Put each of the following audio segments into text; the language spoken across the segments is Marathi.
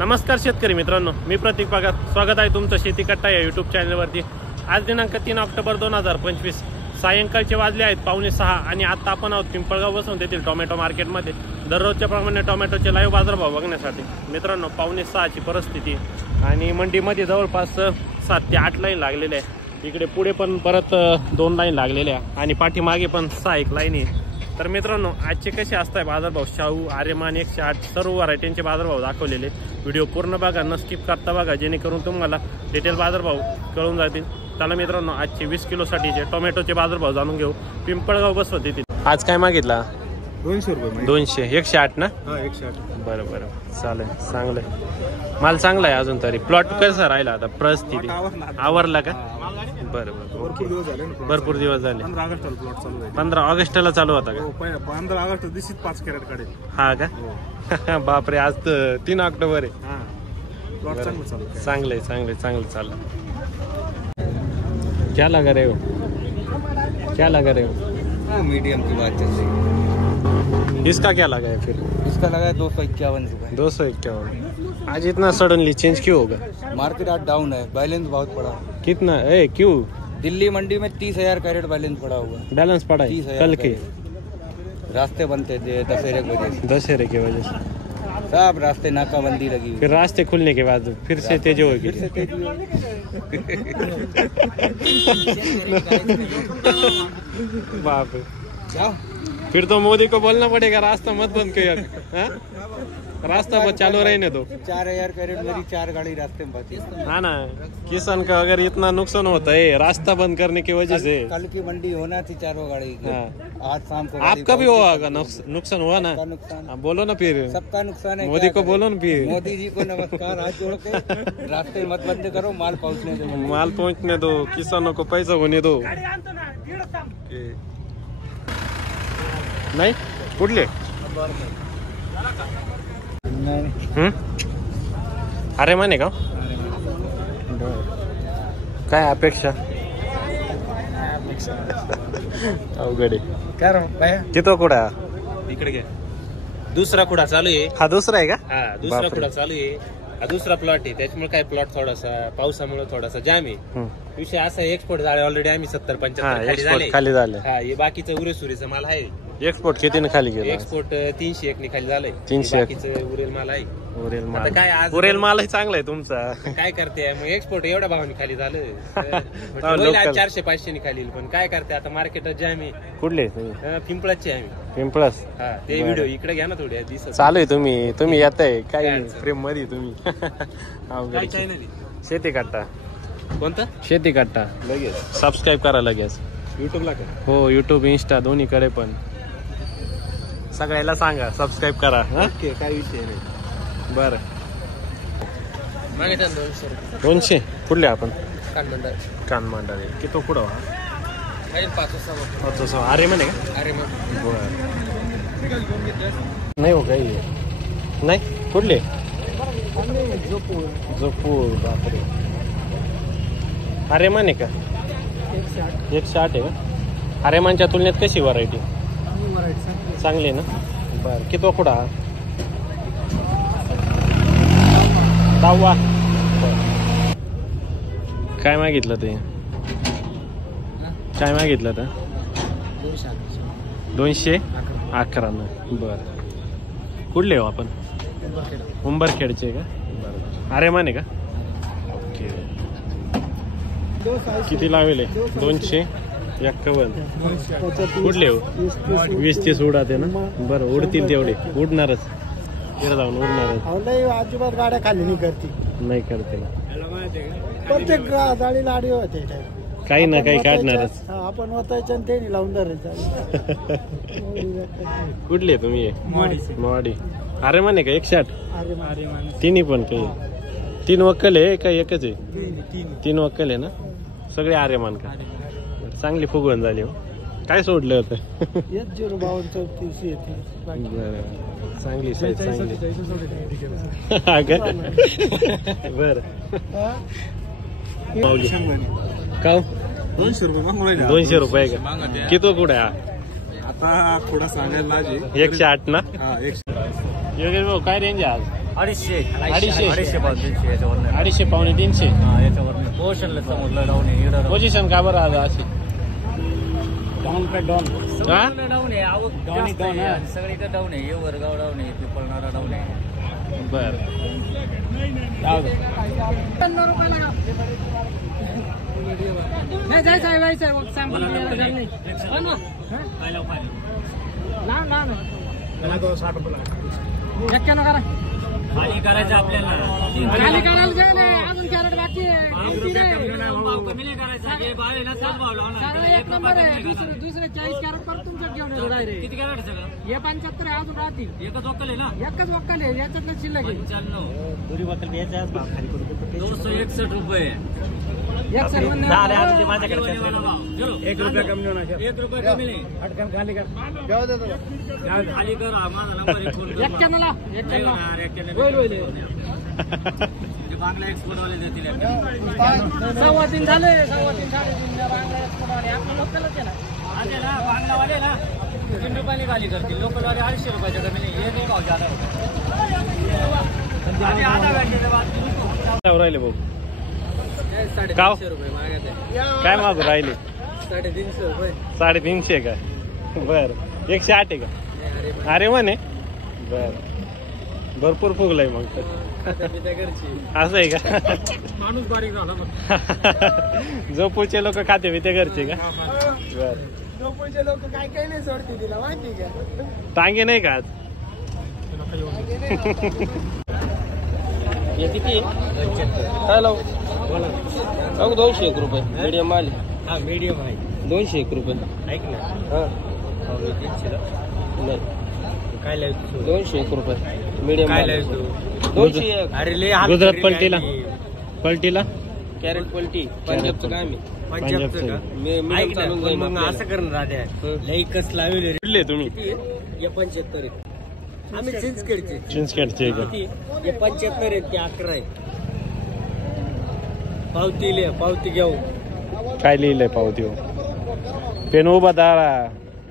नमस्कार शेतकरी मित्रांनो, मी प्रतीक पगार. स्वागत आहे तुमचं शेती कट्टा या यूट्यूब चॅनलवरती. आज दिनांक 3 ऑक्टोबर 2025 सायंकाळचे वाजले आहेत 5:45 आणि आता आपण आहोत पिंपळगाव बसवंत येथील टोमॅटो मार्केटमध्ये दररोजच्या प्रमाणे टोमॅटोचे लाईव्ह बाजारभाव बघण्यासाठी. मित्रांनो, 5:45ची परिस्थिती आणि मंडीमध्ये जवळपास 7 ते 8 लाईन लागलेल्या आहे. इकडे पुढे पण परत 2 लाईन लागलेल्या आहे आणि पाठीमागे पण 6 लाईन आहे. तर मित्रांनो, आजचे कसे असतात बाजारभाव, शाहू, आर्यमान 108 सर्व व्हरायटींचे बाजारभाव दाखवलेले. व्हिडिओ पूर्ण बघा, न स्किप करता बघा, जेणेकरून तुम्हाला डिटेल बाजारभाव कळून जातील. चला मित्रांनो, आजचे 20 किलोसाठीचे टोमॅटोचे बाजारभाव जाणून घेऊ. पिंपळगाव बसवत येतील. आज काय मागितला? 200 रुपये. 200. 108 ना? हा, 108. बरं बरं, चालेल, चांगलं आहे. माल चांगला आहे. अजून तरी प्लॉट कसा राहिला आता परिस्थिती? आवरला का? बरं बरं, ओके. भरपूर दिवस झाले. 15 ऑगस्टला प्लॉट चालू आहे. 15 ऑगस्टला चालू होता का? 15 ऑगस्ट दिवशी 5 कॅरेट काढेल. हा का? बापरे, आज तर 3 ऑक्टोबर आहे. हा, प्लॉट चांगलं चालू आहे. चांगलं चांगलं चाललं. क्या लगा रहे हो? क्या लगा रहे हो? मीडियम की बात चल रही है. इसका क्या लगा है फिर? इसका लगा है 251 रुपए. 251. आज इतना सडनली चेंज क्यों होगा? मार्केट आज डाउन है, बैलेंस बहुत पड़ा. कितना? क्यों? दिल्ली मंडी में 30,000 कैरेट बैलेंस पड़ा हुआ है. बैलेंस पड़ा है 30,000 कल के? रास्ते बनते थे दशहरे की वजह से. दशहरे की वजह से सब रास्ते नाकाबंदी लगी. फिर रास्ते खुलने के बाद फिर से तेज होगी. फिर से तेजी बाप रे. जाओ. फिर तो मोदी को बोलना पड़ेगा रास्ता मत बंद कर. रास्ता बस चालू रहने दो. 4,000 कैरेट मेरी 4 गाड़ी रास्ते में बची. हाँ ना, किसान का अगर इतना नुकसान होता है रास्ता बंद करने की वजह से. कल की मंडी होना थी 4 गाड़ी की. हाँ. आज शाम को आपका भी होगा नुकसान हुआ ना? नुकसान हाँ, बोलो ना फिर. सबका नुकसान है. मोदी को बोलो ना फिर. मोदी जी को नमस्कार, हाथ जोड़ के रास्ते मत बंद करो, माल पहुंचने दो. माल पहुंचने दो, किसानों को पैसा होने दो. नाही कुठले? अरे माने का? काय अपेक्षा? अवघड आहे. किती कुडा? इकडे घ्या. दुसरा कुडा चालू आहे. हा दुसरा आहे का? हा, दुसरा कुडा चालू आहे. हा दुसरा प्लॉट आहे. त्याच्यामुळे काय प्लॉट थोडासा पावसामुळे थोडासा जाम आहे. विषय असा, एक्सपोर्ट झाले ऑलरेडी. आम्ही 70-75 खाली झाले. हा, हे बाकीचं उरेसुरीचा माल आहे. एक्सपोर्ट कितीने खाली गेला? एक्सपोर्ट 301 ने खाली झालंय. 301. बाकीचं उरेल माल आहे. उरेल आता माल. काय आज उरेल मालही चांगला आहे तुमचा. काय करते मग, एक्सपोर्ट एवढ्या भावाने खाली झालं. लोकल. 400-500 ने खाली, पण काय करते आता, मार्केट जाम आहे. कुठले? पिंपळाचे आम्ही. पिंपळस. हा, ते व्हिडिओ इकडे घ्या ना, थोडे दिसत चालू आहे. तुम्ही येताय काय प्रेम मध्ये तुम्ही? काय चॅनल शेती कट्टा. कोणतं? शेती कट्टा. लगेच सबस्क्राईब करा लगेच. युट्यूबला का? हो, युट्यूब, इंस्टा दोन्हीकडे पण. सगळ्याला सांगा सबस्क्राईब करा. ओके, काय विषय नाही. बरं. मागितलं 200. कुठले आपण? कानमंडळ. किती कुठं? पाच. अरे म्हणे का? अरे मग बरं. नाही हो, काही नाही. कुठले? जोपूर. बापरे. अरे म्हणे का? 108 आहे का? अरेमानच्या तुलनेत कशी व्हरायटी? चांगली ना? बरं. किती कुडा? 10. काय मागितलं ते? काय मागितलं तर? 211 ना? बरं. कुठले हो आपण? उंबरखेडचे का? बरं. अरे माने का? ओके. किती लावेले? 251. कुठले हो? 20-30 उडाते ना? बरं, उडतील तेवढे. उडणारच. तिकडे जाऊन उडणारच. अजिबात गाड्या खाली नाही करते. प्रत्येक गाडीला आडी होते. काही ना काही काढणारच. आपण होतायचं आणि ते लावून धरायचं. कुठले तुम्ही? मोवाडी. अरे माने का? 108. तिन्ही पण काही 3 वक्कल आहे का एकच आहे? 3 वक्कल आहे ना? सगळे आर्यमान का? चांगली फुगवण झाली. हो, काय सोडलं होतं? 05234 येते. चांगली साईज चांगली. बर. का 200 रुपये मागून 200 रुपये का? किती कुठे? आता थोडा सांगायला 108 ना? हा, 100. योगेश भाऊ, काय रेंज आहे आज? अडीचशे पावणे 300 याच्यावर 250 पावणे 300. याच्यावर पोषणला समोरला डाऊन आहे पोझिशन का बरं आज अशी डाऊन पे डाऊन हा डाऊन आहे आवक जास्त आहे आणि सगळीकडे डाऊन आहे वरगाव डाऊन आहे पिपळणारा डाऊन आहे बर नाही जायचं आहे सॅम्पल एक्क्याण्णव करा खाली करायचं आपल्याला खाली करायला जाय नाही अजून कॅरेट बाकी आहे कमी नाही करायचं हे बावीला सात भाव लावणार सगळं एक नंबर आहे दुसरे 40 कॅरेट परत तुमच्यात घेऊन येतो डायरेक्ट किती कॅरेट सगळं हे 75 आहे अजून राहतील एकच वक्कल आहे ना एकच वक्कल आहे याच्यातलं शिल्लक आहे 261 रुपये एक सर्व एक रुपया कमी होणार 1 रुपया कमी नाही खाली कर खाली कर माझा नंबर 91 ला 91 होईल बांगला एक्सपोर्ट वाले देतील 3:15 झाले 3:15 साडेतीन बांगला एक्सपोर्ट वाले आपलं लोकलच आहे ना आले ना बांगला वाले ना 3 रुपयाने खाली करतील लोकल वाले 250 रुपयाच्या कमी नाही हे नाही भाव जादा होता आधा घंटे बाद राहिले भाऊ 350 रुपये मागत आहे काय मागू राहिले 350 रुपये 350 का बर 108 आहे का अरे म्हणे बर भरपूर फुगलाय मग तर असं आहे का माणूस बारीक झाला झोपूचे लोक खाते ते घरचे का बर झोपूचे लोक काय काय नाही सोडते तिला माहिती का टांगे नाही का आज किती हॅलो 201 रुपये मीडियम माल हा मीडियम आहे 201 रुपये ऐक ना हा नाही काय लावतो 201 रुपये मीडियम काय माल लावतो 201 अरे लय गुजरात पलटीला कॅरेट पलटी पंजाबचं काम आहे पंजाबचं का मीडियम ऐक ना, चालून पण जाईल मग आपल्याला. असं करणं राहत्या लई कस लावले कुठले तुम्ही हे 75 आहेत आम्ही चिंचखेडचे चिंचखेडचे का हे 75 आहेत ते 11 आहेत पावती घेऊ काय लिहिलंय पावती पेन उभा दारा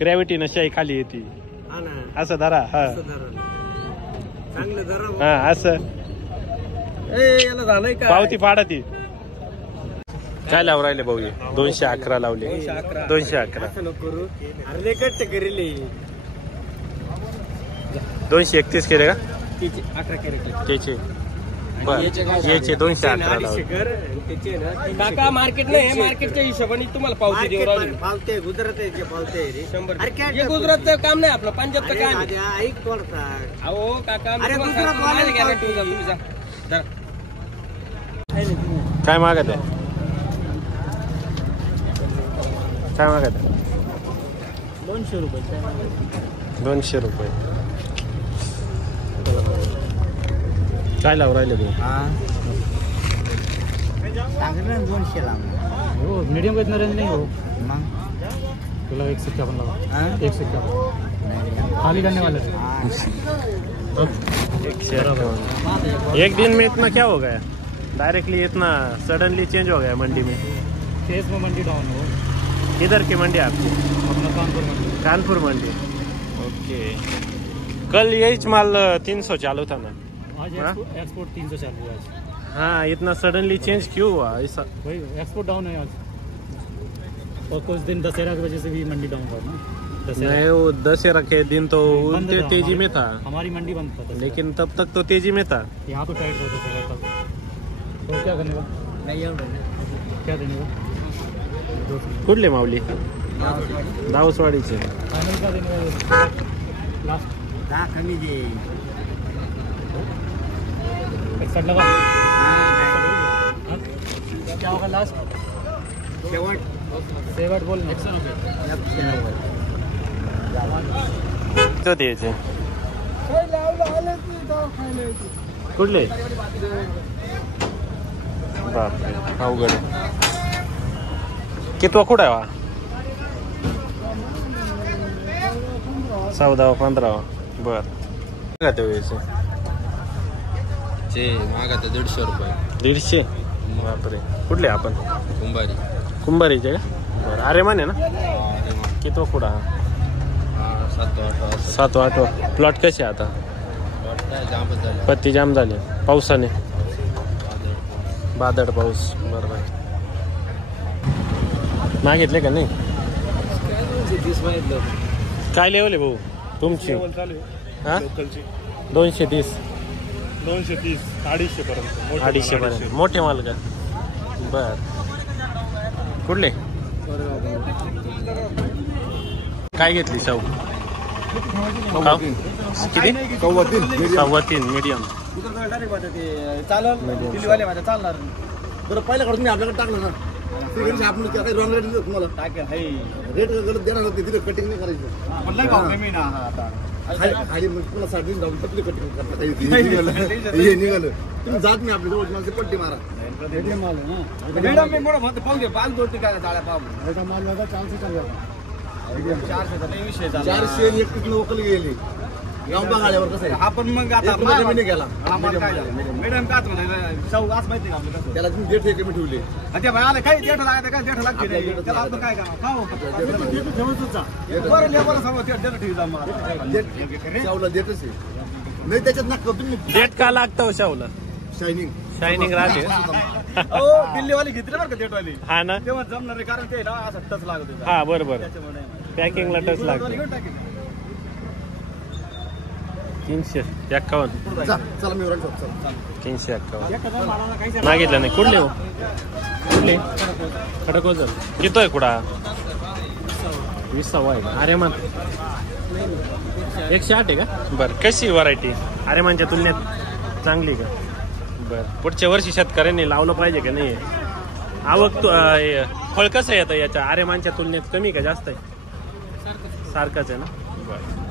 ग्रॅव्हिटी नशाई खाली येते हा ना असं धरा हा असं धरा. चांगलं जरा हा असं याला झालंय का पावती फाडा ती काय लावून राहिले भाऊ 211 लावले 211 असं नको करू अरे लय कट्ट करेले 231 केले का 11 कॅरेट त्याचे बर याचे 211 लावले कर त्याचे ना काका मार्केट नाही मार्केटच्या हिशोबाने तुम्हाला पावती देऊ राहिली पावते गुजरात आहे पावते रे 100 अरे काय हे गुजरातचं काम नाही आपलं पंजाबचं काम आहे. ऐक थोडसा अहो काका मी अरे तुम्हाला गुजरात सांगतो, वाले माझी guarantee पावती. उद्या तुम्ही जा. धरा. काय मागत आहे काय मागत आहे 200 रुपये 200 रुपये काय लावून राहिले भाऊ चांगलं 200 ला हो मीडियम कितना रेंज नहीं हो मग तुला 151 लगा हाँ? 151 खाली करने वाले 158 एक दिन में इतना क्या हो गया डायरेक्टली इतना सडनली चेंज हो गया मंडी में फेस में मंडी डाउन हो किधर की मंडी आपकी अपना कानपुर मंडी कानपुर मंडी ओके कल यही माल 300 चालू था ना आज हाँ? एक्सपोर्ट 300 चालू है आज हाँ इतना सडनली चेंज क्यों हुआ ऐसा वही एक्सपोर्ट डाउन है आज और कुछ दिन दशहरा की वजह से भी मंडी डाउन था ना नहीं वो दशहरा के दिन तो बंद उनके था, तेजी में था हमारी मंडी बंद था दशहरा। लेकिन तब तक तो तेजी में था यहाँ तो टाइट रहता था तब तो क्या करने का नाही एवढं क्या देने का कुठले माऊली दावसवाडीचे फाइनल का देने का लास्ट 10 कमी दे 61 लगा क्या होगा लास्ट शेवट सेवट बोल 100 तो द्यायचे कुठले बापरे अवघड आहे कितवा कुठं आहे वा 14वा 15वा बर का ते व्हायचे ते मागात 150 रुपये 150 बापरे कुठले आपण कुंभारी कुंभारीचे का बरं अरे म्हणे ना कितवा कुठं 7-8 7वा 8वा प्लॉट कसे आता पत्ती जाम झाली पावसाने, बादड पाऊस. बरोबर. मागितले का नाही? काय लेवल आहे भाऊ तुमची? हा 230 230 पर्यंत 250 पर्यंत मोठे माल का? बर. कुठले काय घेतली शाहू? किती? 3.25 मीडियम. चालणार बरं पहिल्या कडून मी आपल्याकडे टाकलं ना आपण काही रॉंग रेट तुम्हाला रेट गलत देणार होते तिथे कटिंग नाही करायचं. खाली पुन्हा 60 पटली कटिंग करता हे निघालं तुम्ही जात नाही आपल्या जवळ मला पट्टी मारा. मॅडम मी मोठं म्हणतो पाहू दे पाल दोन काय जाळ्या पाहू माल 400 एक लोकल गेली गावबा गाड्यावर कसं आहे आपण मग आता नाही गेला मॅडम काय शाहू आज माहिती का आपल्याला त्याला तुम्ही डेट कमी ठेवली ते आले काही डेट लागते काय डेट लागते त्याला आपण काय शाहूला डेटच आहे नाही त्याच्यात ना तुम्ही डेट का लागतं शाहूला? शायनिंग राहते. दिल्लीवाली घेतली बरं का डेटवाली. हा ना तेव्हा जमणार आहे कारण ते असं टच लागत होतं. हा बरोबर पॅकिंगला टच लागते. 351 चला मी 351 मागितलं नाही. कुठले हो कुठले खडकोजर कितोय कुडा 20 आहे. अरे मन 108 आहे का? बरं. कशी व्हरायटी आरेमानच्या तुलनेत चांगली का? बरं. पुढच्या वर्षी शेतकऱ्यांनी लावलं पाहिजे का नाही? आवक फळ कसं येतं याच्या आरेमानच्या तुलनेत कमी का जास्त आहे? सारखंच आहे ना. बरं.